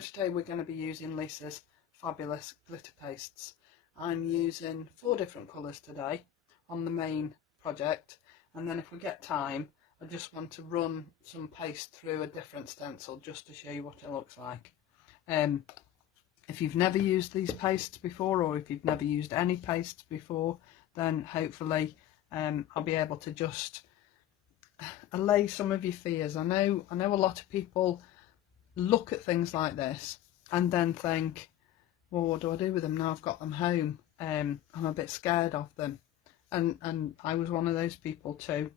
today we're going to be using Lisa's fabulous glitter pastes. I'm using 4 different colours today on the main project, and then if we get time I just want to run some paste through a different stencil just to show you what it looks like. If you've never used these pastes before, or if you've never used any pastes before, then hopefully I'll be able to just allay some of your fears. I know a lot of people look at things like this and then think, well, what do I do with them now I've got them home? I'm a bit scared of them, and I was one of those people too.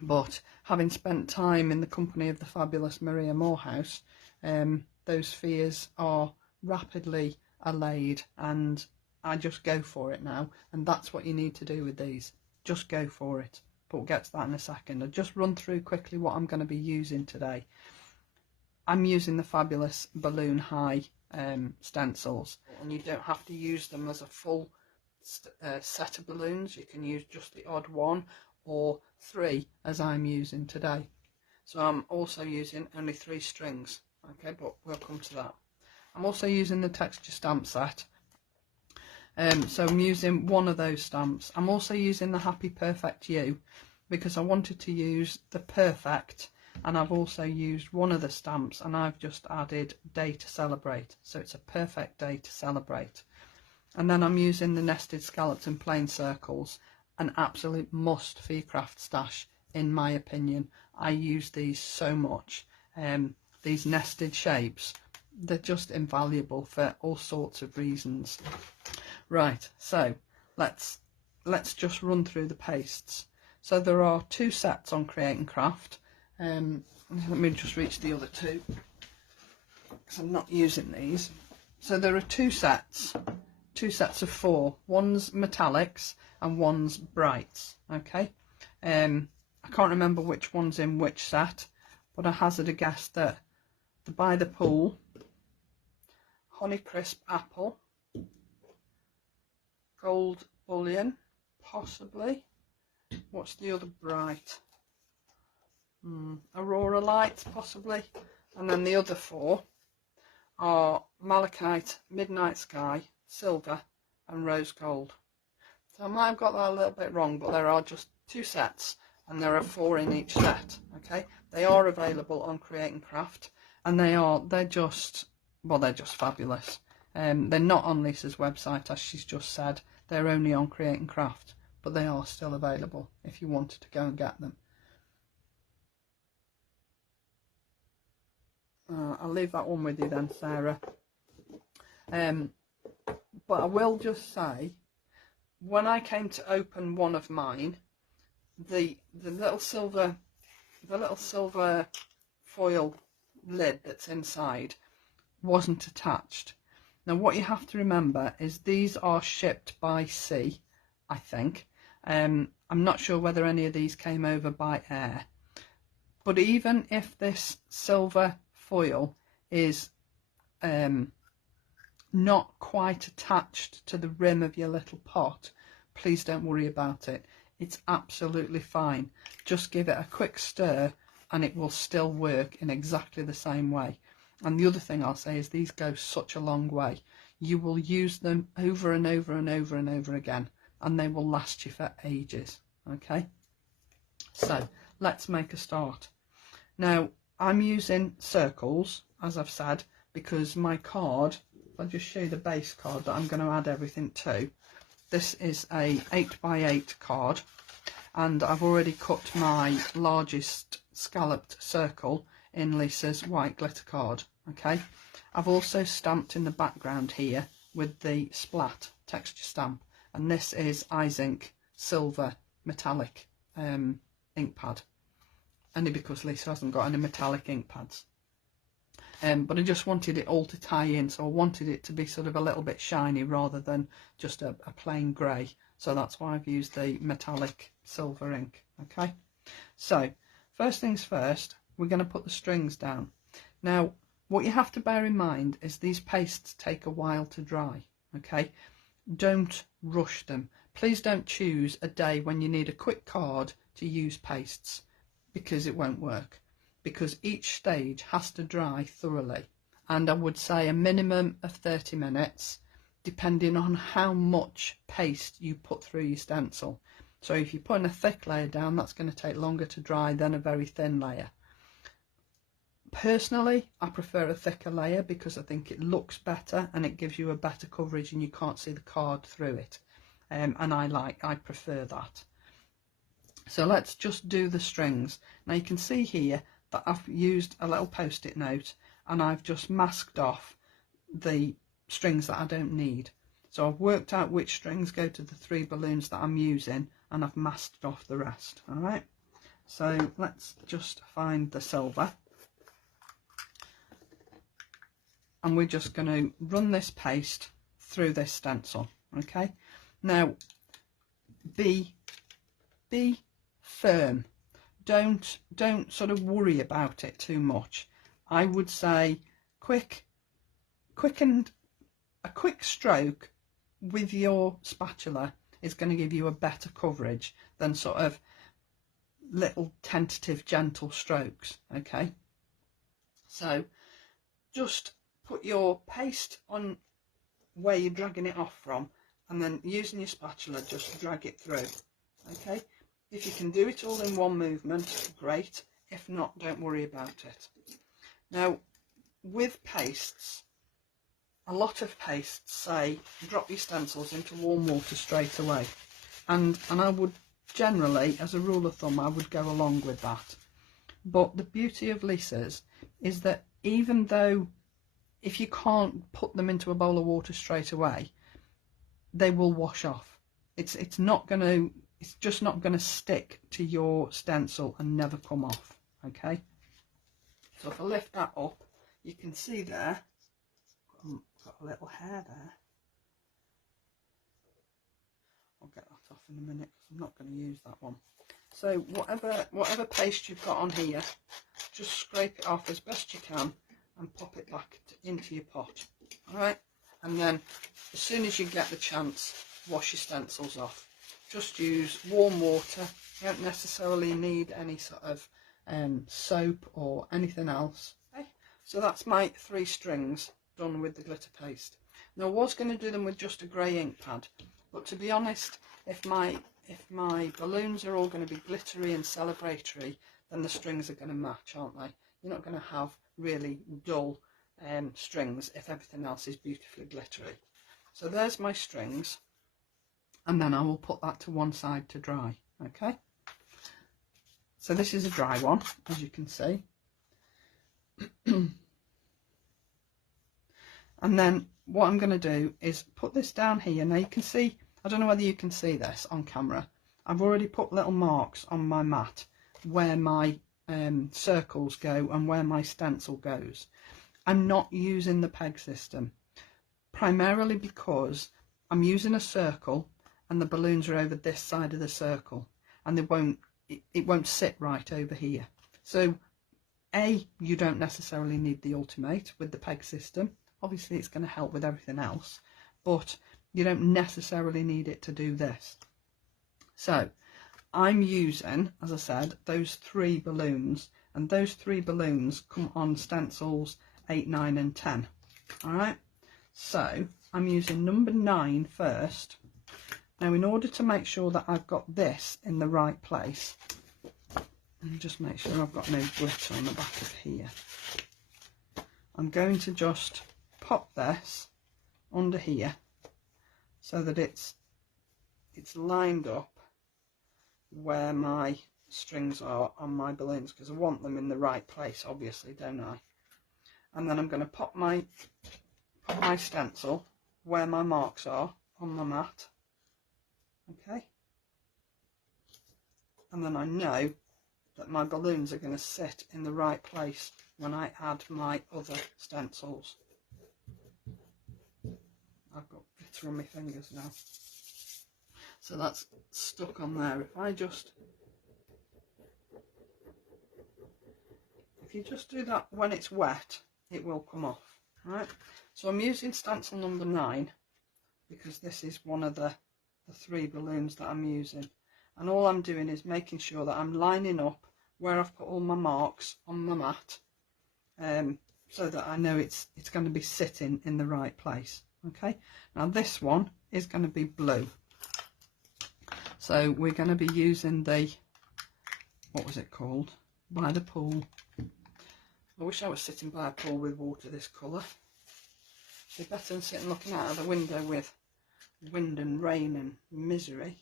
But having spent time in the company of the fabulous Maria Morehouse, those fears are rapidly allayed, and I just go for it now. And that's what you need to do with these, just go for it. But we'll get to that in a second. I'll just run through quickly what I'm going to be using today. I'm using the fabulous Balloon High stencils, and you don't have to use them as a full set of balloons. You can use just the odd one or 3 as I'm using today. So I'm also using only 3 strings, okay, but we'll come to that. I'm also using the texture stamp set, so I'm using one of those stamps. I'm also using the Happy Perfect You because I wanted to use the perfect, and I've also used one of the stamps and I've just added Day to Celebrate, so it's a perfect day to celebrate. And then I'm using the nested scalloped and plain circles, an absolute must for your craft stash in my opinion. I use these so much. These nested shapes, they're just invaluable for all sorts of reasons. Right, so let's just run through the pastes. So there are 2 sets on Create and Craft. Let me just reach the other 2 because I'm not using these. So there are 2 sets of 4. One's metallics and one's brights, okay. I can't remember which one's in which set, but I hazard a guess that the By the Pool, Honeycrisp Apple, Gold Bullion, possibly. What's the other bright? Aurora Light, possibly. And then the other 4 are Malachite, Midnight Sky, Silver and Rose Gold. So I might have got that a little bit wrong, but there are just 2 sets and there are 4 in each set, okay. They are available on Create and Craft, and they're just fabulous. They're not on Lisa's website, as she's just said. They're only on Create and Craft, but they are still available if you wanted to go and get them. I'll leave that one with you then, Sarah. But I will just say, when I came to open one of mine, the little silver foil lid that's inside wasn't attached. Now what you have to remember is these are shipped by sea, I think. I'm not sure whether any of these came over by air, but even if this silver foil is not quite attached to the rim of your little pot, please don't worry about it. It's absolutely fine. Just give it a quick stir and it will still work in exactly the same way. And the other thing I'll say is these go such a long way. You will use them over and over and over and over again, and they will last you for ages, okay. So let's make a start. Now I'm using circles, as I've said, because my card, if I just show you the base card that I'm going to add everything to, this is a 8x8 card, and I've already cut my largest scalloped circle in Lisa's white glitter card, okay. I've also stamped in the background here with the Splat texture stamp, and this is Eyes Ink Silver Metallic ink pad, only because Lisa hasn't got any metallic ink pads. But I just wanted it all to tie in, so I wanted it to be sort of a little bit shiny rather than just a plain grey, so that's why I've used the metallic silver ink, okay. So first things first, we're going to put the strings down. Now what you have to bear in mind is these pastes take a while to dry, okay. Don't rush them. Please don't choose a day when you need a quick card to use pastes, because it won't work, because each stage has to dry thoroughly, and I would say a minimum of 30 minutes, depending on how much paste you put through your stencil. So if you're putting a thick layer down, that's going to take longer to dry than a very thin layer. Personally, I prefer a thicker layer because I think it looks better and it gives you a better coverage and you can't see the card through it. And I prefer that. So let's just do the strings. Now you can see here that I've used a little post-it note and I've just masked off the strings that I don't need. So I've worked out which strings go to the 3 balloons that I'm using and I've masked off the rest. All right, so let's just find the silver. And we're just going to run this paste through this stencil. Okay, now be firm. Don't sort of worry about it too much. I would say a quick stroke with your spatula is going to give you a better coverage than sort of little tentative gentle strokes. Okay, so just put your paste on where you're dragging it off from, and then using your spatula just drag it through. Okay, if you can do it all in one movement, great. If not, don't worry about it. Now with pastes, a lot of pastes say drop your stencils into warm water straight away, and I would generally, as a rule of thumb, I would go along with that. But the beauty of Lisa's is that even though if you can't put them into a bowl of water straight away, they will wash off. It's just not going to stick to your stencil and never come off. Okay, so if I lift that up, you can see there got a little hair there. I'll get that off in a minute because I'm not going to use that one. So whatever paste you've got on here, just scrape it off as best you can and pop it back into your pot. All right, and then as soon as you get the chance, wash your stencils off. Just use warm water. You don't necessarily need any sort of soap or anything else. Okay, so that's my 3 strings done with the glitter paste. Now I was going to do them with just a grey ink pad, but to be honest, if my balloons are all going to be glittery and celebratory, then the strings are going to match, aren't they? You're not going to have really dull strings if everything else is beautifully glittery. So there's my strings, and then I will put that to one side to dry. Okay, so this is a dry one, as you can see. And then what I'm going to do is put this down here. Now you can see, I don't know whether you can see this on camera, I've already put little marks on my mat where my circles go and where my stencil goes. I'm not using the peg system, primarily because I'm using a circle and the balloons are over this side of the circle, and it won't sit right over here. So you don't necessarily need the ultimate with the peg system. Obviously it's going to help with everything else, but you don't necessarily need it to do this. So I'm using, as I said, those 3 balloons, and those 3 balloons come on stencils 8, 9 and 10. All right, so I'm using number 9 first. Now in order to make sure that I've got this in the right place, and just make sure I've got no glitter on the back of here, I'm going to just pop this under here so that it's lined up where my strings are on my balloons, because I want them in the right place, obviously, don't I? And then I'm going to pop my stencil where my marks are on my mat. Okay, and then I know that my balloons are going to sit in the right place when I add my other stencils. I've got glitter on my fingers now, so that's stuck on there. If you just do that when it's wet, it will come off. Right, so I'm using stencil number 9 because this is one of the 3 balloons that I'm using, and all I'm doing is making sure that I'm lining up where I've put all my marks on my mat, so that I know it's going to be sitting in the right place. Okay, now this one is going to be blue, so we're going to be using the, what was it called, by the pool. I wish I was sitting by a pool with water this colour. It'd be better than sitting looking out of the window with wind and rain and misery.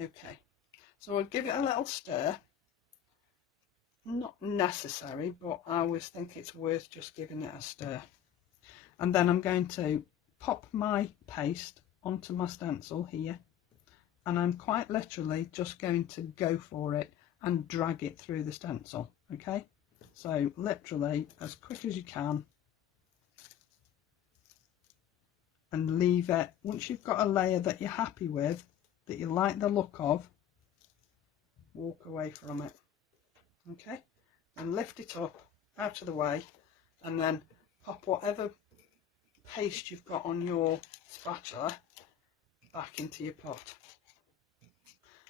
Okay, so I'll give it a little stir. Not necessary, but I always think it's worth just giving it a stir. And then I'm going to pop my paste onto my stencil here, and I'm quite literally just going to go for it and drag it through the stencil. Okay, so literally as quick as you can, and leave it. Once you've got a layer that you're happy with, that you like the look of, walk away from it. Okay, and lift it up out of the way, and then pop whatever paste you've got on your spatula back into your pot.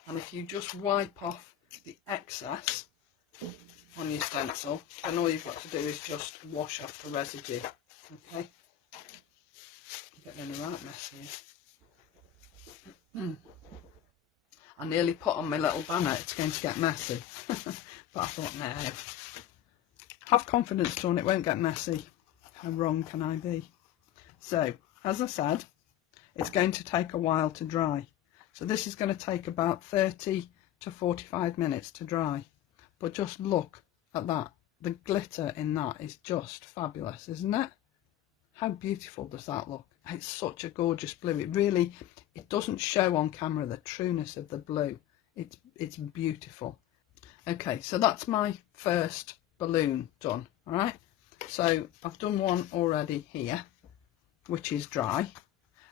And if you just wipe off the excess on your stencil, then all you've got to do is just wash off the residue. Okay, getting in the right mess here. I nearly put on my little banner, it's going to get messy. But I thought, no, have confidence, Dawn, it won't get messy. How wrong can I be? So, as I said, it's going to take a while to dry. So this is going to take about 30 to 45 minutes to dry. But just look at that. The glitter in that is just fabulous, isn't it? How beautiful does that look? It's such a gorgeous blue. It doesn't show on camera the trueness of the blue. It's beautiful. Okay, so that's my first balloon done. All right, so I've done one already here, which is dry,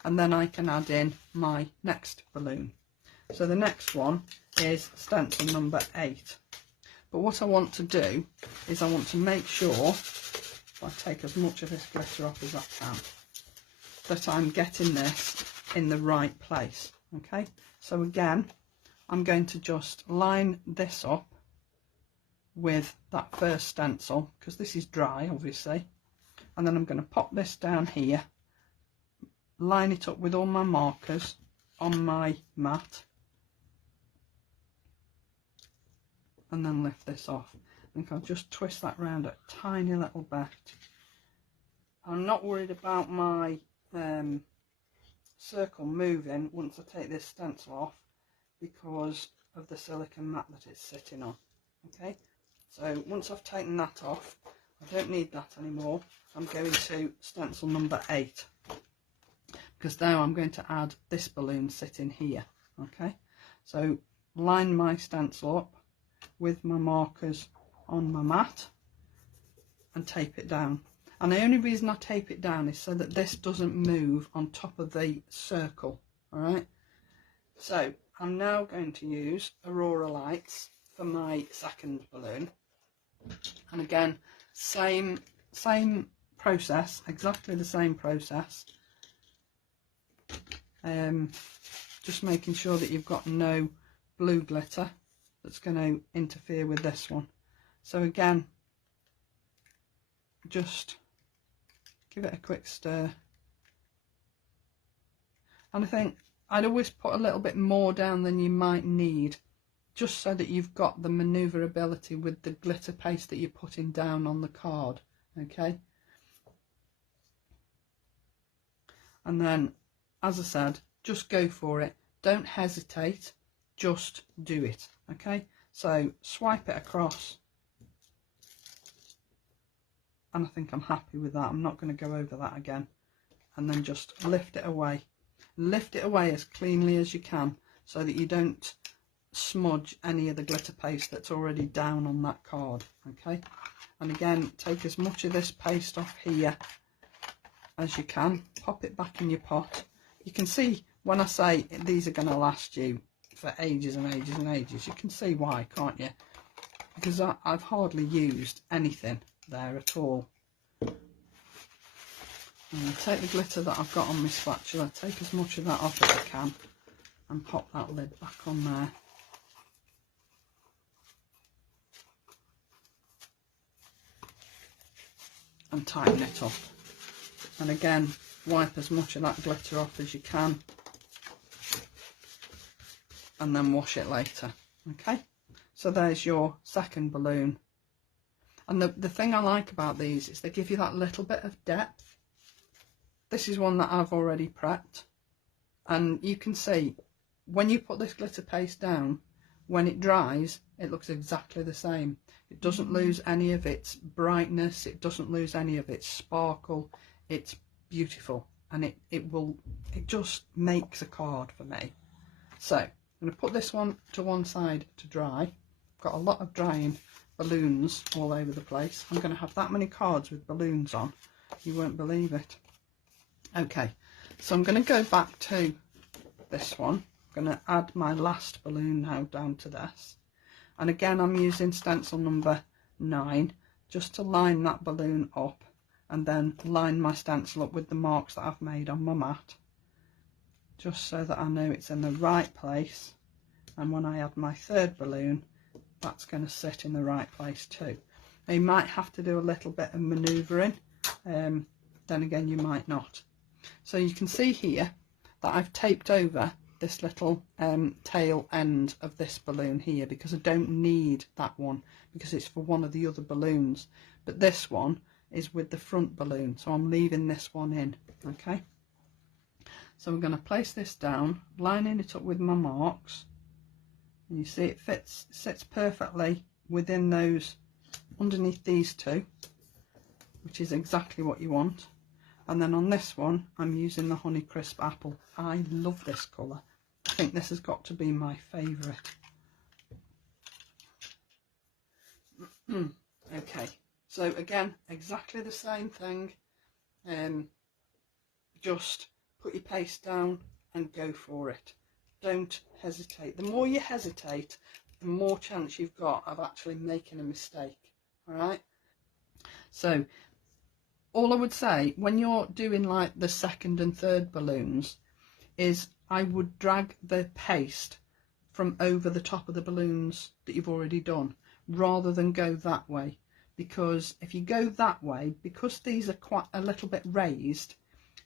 and then I can add in my next balloon. So the next one is stencil number 8. But what I want to do is I want to make sure I take as much of this glitter off as I can, that I'm getting this in the right place. Okay, so again, I'm going to just line this up with that first stencil, because this is dry obviously, and then I'm going to pop this down here, line it up with all my markers on my mat, and then lift this off. I think I'll just twist that round a tiny little bit. I'm not worried about my circle moving once I take this stencil off, because of the silicone mat that it's sitting on. Okay, so once I've taken that off, I don't need that anymore. I'm going to stencil number 8, because now I'm going to add this balloon sitting here. Okay, so line my stencil up with my markers on my mat and tape it down. And the only reason I tape it down is so that this doesn't move on top of the circle. All right, so I'm now going to use Aurora Lights for my second balloon, and again, same process, exactly the same process. Just making sure that you've got no blue glitter that's going to interfere with this one. So again, just give it a quick stir, and I think I'd always put a little bit more down than you might need, just so that you've got the manoeuvrability with the glitter paste that you're putting down on the card. Okay, and then, as I said, just go for it, don't hesitate, just do it. Okay, so swipe it across, and I think I'm happy with that. I'm not going to go over that again. And then just lift it away. Lift it away as cleanly as you can, so that you don't smudge any of the glitter paste that's already down on that card. Okay, and again, take as much of this paste off here as you can, pop it back in your pot. You can see when I say these are going to last you for ages and ages and ages, you can see why, can't you? Because I've hardly used anything there at all. And take the glitter that I've got on my spatula, take as much of that off as I can, and pop that lid back on there. and tighten it up. And again, wipe as much of that glitter off as you can, and then wash it later. Okay, so there's your second balloon. And the thing I like about these is they give you that little bit of depth. This is one that I've already prepped, and you can see when you put this glitter paste down, when it dries, it looks exactly the same. It doesn't lose any of its brightness, it doesn't lose any of its sparkle. It's beautiful, and it just makes a card for me. So I'm going to put this one to one side to dry. I've got a lot of drying balloons all over the place. I'm going to have that many cards with balloons on, you won't believe it. Okay, so I'm going to go back to this one. I'm going to add my last balloon now down to this, and again I'm using stencil number 9 just to line that balloon up, and then line my stencil up with the marks that I've made on my mat, just so that I know it's in the right place, and when I add my third balloon, that's going to sit in the right place too. Now you might have to do a little bit of manoeuvring, then again you might not. So you can see here that I've taped over this little tail end of this balloon here, because I don't need that one because it's for one of the other balloons, but this one is with the front balloon, so I'm leaving this one in. Okay, so I'm going to place this down, lining it up with my marks, and you see it sits perfectly within those, underneath these two, which is exactly what you want. And then on this one I'm using the Honeycrisp Apple. I love this colour. I think this has got to be my favourite. Okay, so again, exactly the same thing. Just put your paste down and go for it. Don't hesitate. The more you hesitate, the more chance you've got of actually making a mistake. Alright, so all I would say when you're doing like the second and third balloons is I would drag the paste from over the top of the balloons that you've already done, rather than go that way, because if you go that way, because these are quite a little bit raised,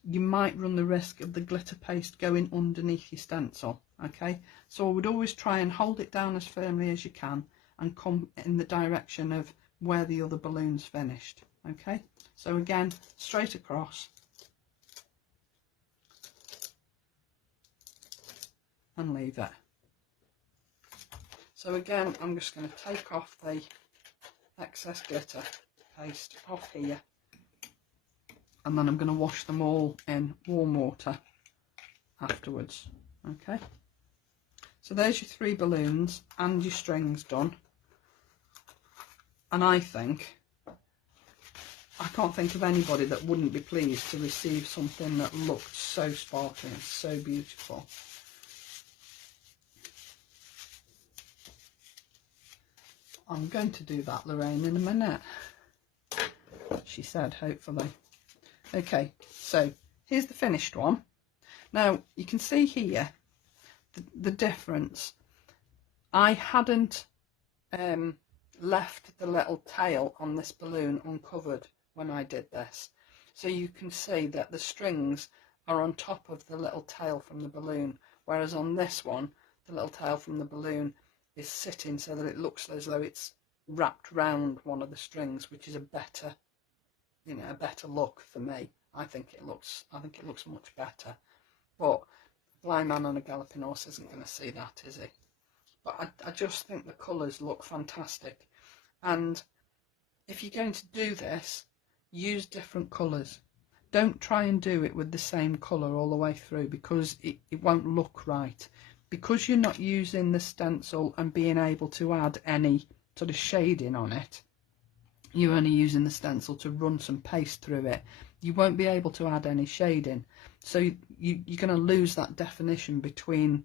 you might run the risk of the glitter paste going underneath your stencil. Okay, so I would always try and hold it down as firmly as you can and come in the direction of where the other balloon's finished. Okay, so again, straight across and leave it. So again, I'm just going to take off the excess glitter paste off here, and then I'm going to wash them all in warm water afterwards. Okay, so there's your 3 balloons and your strings done, and I can't think of anybody that wouldn't be pleased to receive something that looked so sparkling, so beautiful. I'm going to do that, Lorraine, in a minute, she said, hopefully. Okay, so here's the finished one. Now you can see here the difference. I hadn't left the little tail on this balloon uncovered when I did this, so you can see that the strings are on top of the little tail from the balloon, whereas on this one the little tail from the balloon is sitting so that it looks as though it's wrapped round one of the strings, which is a better, you know, a better look for me. I think it looks much better, but a blind man on a galloping horse isn't going to see that, is he? But I just think the colours look fantastic, and if you're going to do this, use different colours. Don't try and do it with the same colour all the way through, because it won't look right. Because you're not using the stencil and being able to add any sort of shading on it, you're only using the stencil to run some paste through it, you won't be able to add any shading, so you're going to lose that definition between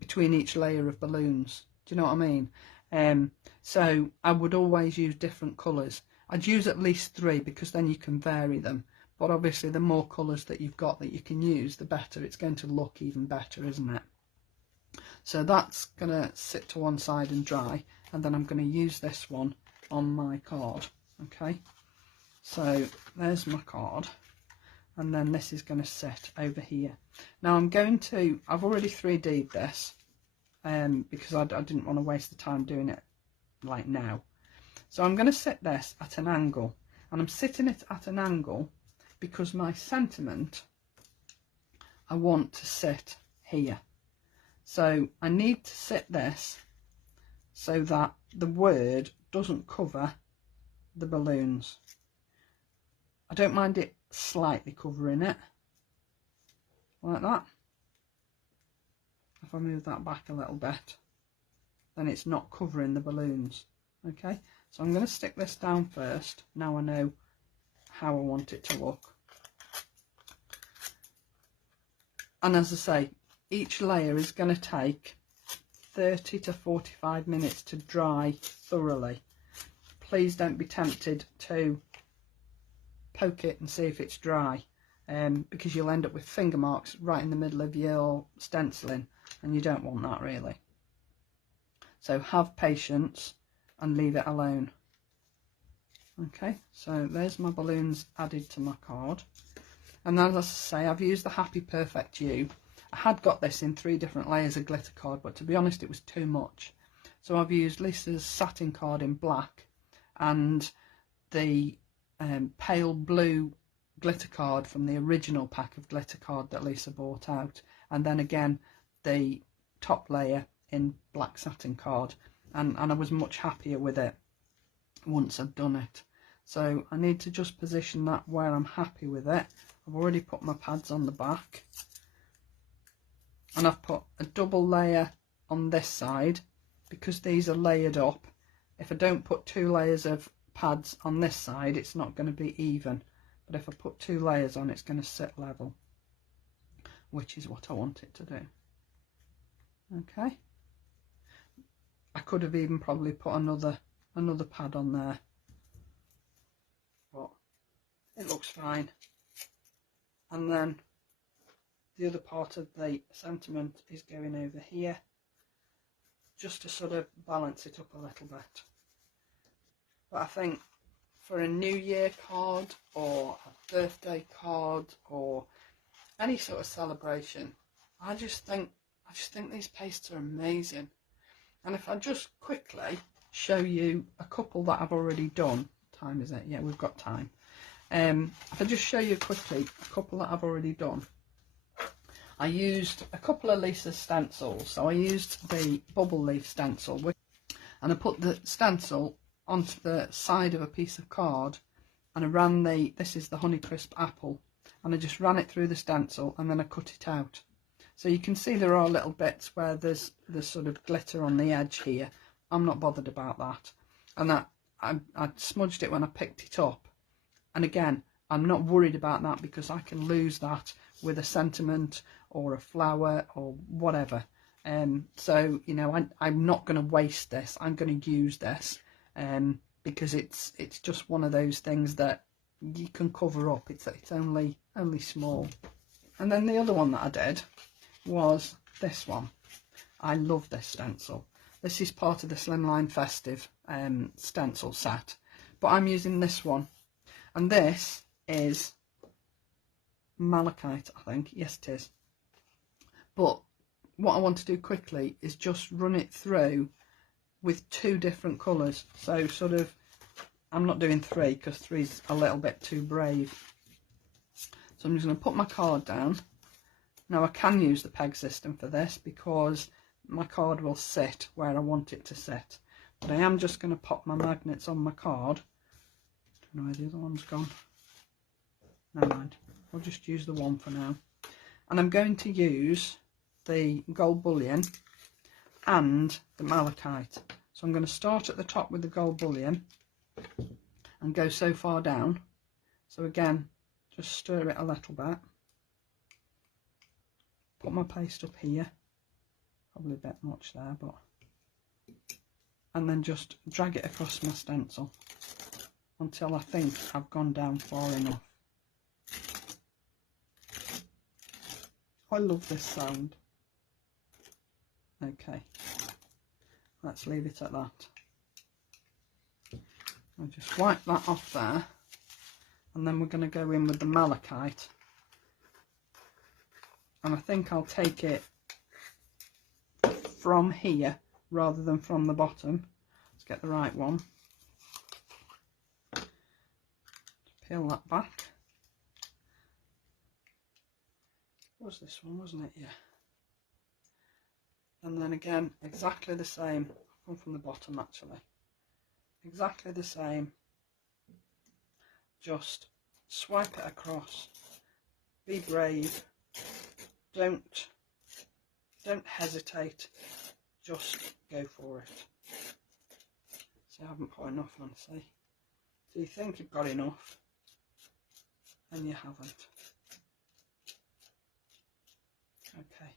each layer of balloons. Do you know what I mean? So I would always use different colours. I'd use at least 3, because then you can vary them, but obviously the more colours that you've got that you can use, the better it's going to look, even better, isn't it? So that's going to sit to one side and dry, and then I'm going to use this one on my card. Okay, So there's my card, and then this is going to sit over here. Now I've already 3D'd this because I didn't want to waste the time doing it like now. So I'm going to sit this at an angle, and I'm sitting it at an angle because my sentiment I want to sit here. So I need to sit this so that the word doesn't cover the balloons. I don't mind it slightly covering it, like that. If I move that back a little bit, then it's not covering the balloons. Okay, so I'm going to stick this down first. Now I know how I want it to look. And as I say, each layer is going to take 30 to 45 minutes to dry thoroughly. Please don't be tempted to poke it and see if it's dry, because you'll end up with finger marks right in the middle of your stenciling, and you don't want that really. So have patience and leave it alone. Okay, so there's my balloons added to my card. And then, as I say, I've used the Happy Perfect You. I had got this in 3 different layers of glitter card, but to be honest it was too much. So I've used Lisa's satin card in black and the pale blue glitter card from the original pack of glitter card that Lisa bought out, and then again the top layer in black satin card, and I was much happier with it once I've done it. So I need to just position that where I'm happy with it. I've already put my pads on the back, and I've put a double layer on this side because these are layered up. If I don't put 2 layers of pads on this side, it's not going to be even, but if I put 2 layers on, it's going to sit level, which is what I want it to do. Okay, I could have even probably put another pad on there, but it looks fine. And then the other part of the sentiment is going over here, just to sort of balance it up a little bit. But I think for a New Year card or a birthday card or any sort of celebration, I just think these pastes are amazing. And if I just quickly show you a couple that I've already done, time is it? Yeah, we've got time. If I just show you quickly a couple that I've already done. I used a couple of Lisa's stencils. So I used the bubble leaf stencil, and I put the stencil onto the side of a piece of card, and I ran this is the Honeycrisp apple, and I just ran it through the stencil, and then I cut it out. So you can see there are little bits where there's sort of glitter on the edge here. I'm not bothered about that. And that I smudged it when I picked it up. And again, I'm not worried about that because I can lose that with a sentiment or a flower or whatever. So, you know, I'm not going to waste this. I'm going to use this because it's just one of those things that you can cover up. It's only small. And then the other one that I did was this one. I love this stencil. This is part of the SLIMLINE Festive stencil set, but I'm using this one, and this is malachite, I think. Yes, it is. But what I want to do quickly is just run it through with 2 different colours. So sort of, I'm not doing 3 because 3's a little bit too brave. So I'm just going to put my card down. Now I can use the peg system for this because my card will sit where I want it to sit. But I am just going to pop my magnets on my card. Don't know where the other one's gone. Never mind. I'll just use the one for now. And I'm going to use the gold bullion and the malachite. So I'm going to start at the top with the gold bullion and go so far down. So again, just stir it a little bit. Put my paste up here. Probably a bit much there, but... And then just drag it across my stencil until I think I've gone down far enough. I love this sound. Okay, let's leave it at that. I'll just wipe that off there, and then we're going to go in with the malachite, and I think I'll take it from here rather than from the bottom. Let's get the right one. Peel that back. Was this one, wasn't it? Yeah. And then again, exactly the same. Come from the bottom actually. Exactly the same. Just swipe it across. Be brave. Don't hesitate. Just go for it. See, I haven't put enough on, see? So you think you've got enough, and you haven't. Okay.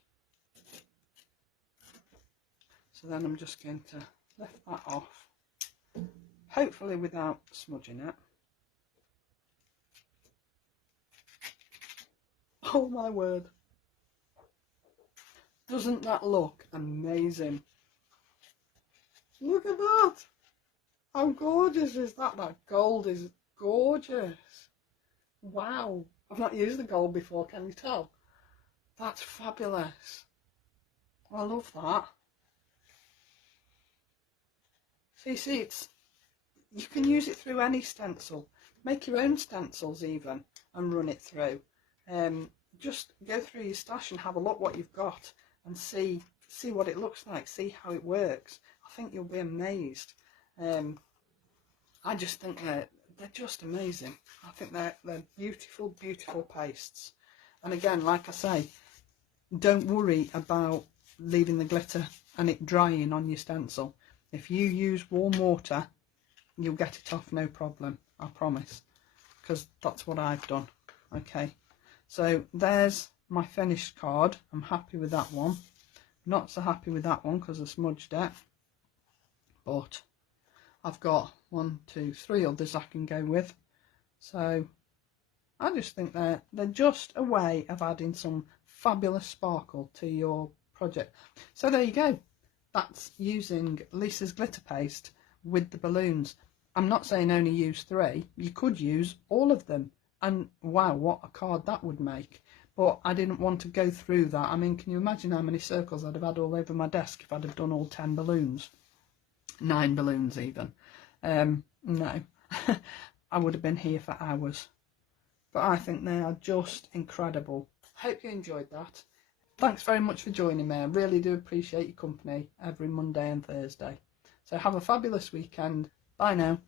So then I'm just going to lift that off, hopefully without smudging it. Oh my word. Doesn't that look amazing? Look at that. How gorgeous is that? That gold is gorgeous. Wow. I've not used the gold before, can you tell? That's fabulous. I love that. So you see, you can use it through any stencil. Make your own stencils even and run it through. Just go through your stash and have a look what you've got and see what it looks like, see how it works. I think you'll be amazed. I just think they're just amazing. I think they're beautiful, beautiful pastes. And again, like I say, don't worry about leaving the glitter and it drying on your stencil. If you use warm water, you'll get it off no problem, I promise, because that's what I've done. Okay, so there's my finished card. I'm happy with that one. Not so happy with that one because I smudged it, but I've got 1, 2, 3 others I can go with. So I just think they're just a way of adding some fabulous sparkle to your project. So there you go. That's using Lisa's glitter paste with the balloons. I'm not saying only use 3. You could use all of them. And wow, what a card that would make. But I didn't want to go through that. I mean, can you imagine how many circles I'd have had all over my desk if I'd have done all 10 balloons? 9 balloons even. No. I would have been here for hours. But I think they are just incredible. Hope you enjoyed that. Thanks very much for joining me. I really do appreciate your company every Monday and Thursday. So have a fabulous weekend. Bye now.